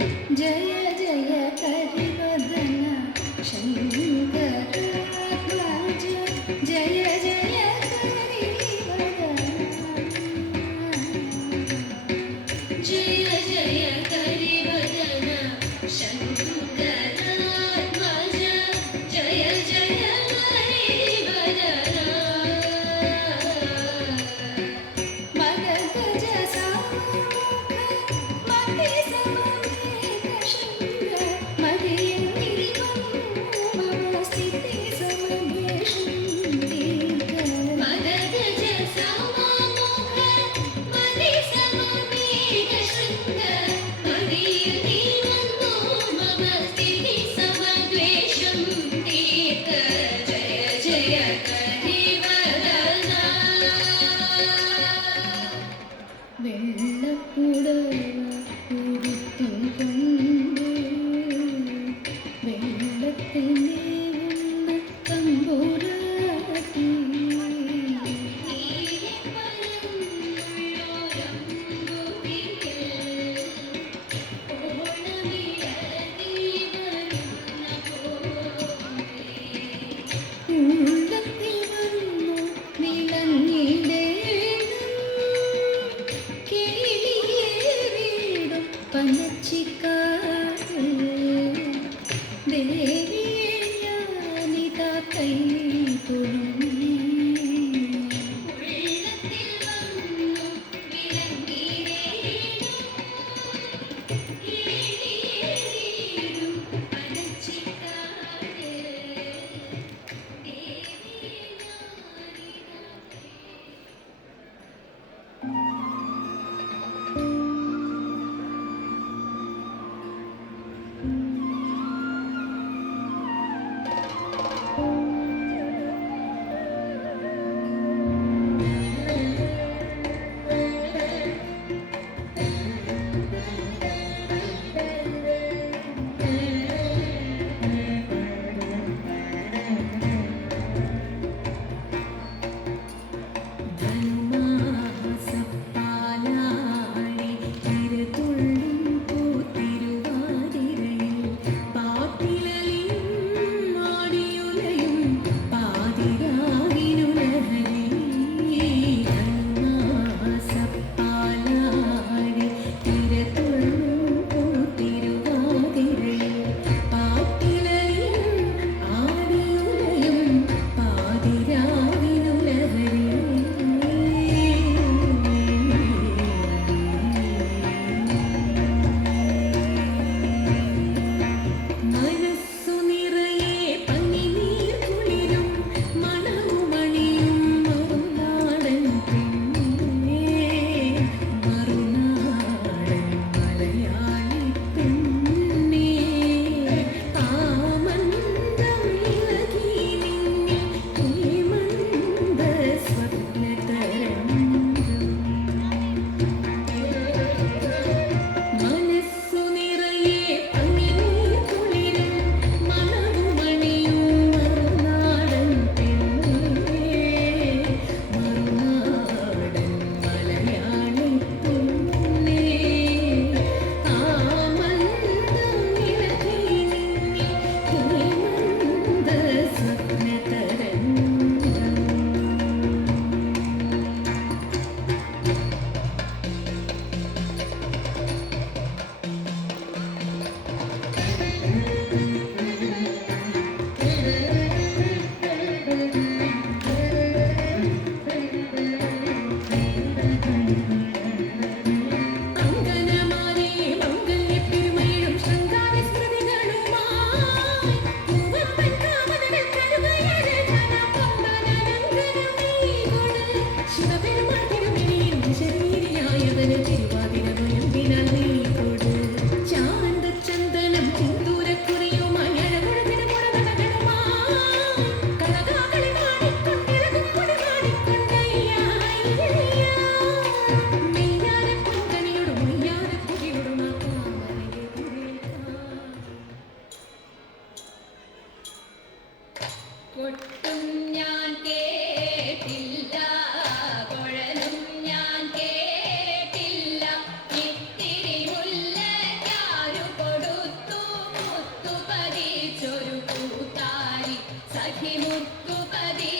जय जय करिवदन शङ्करात्मज baby. സഖിമുത്തുപതി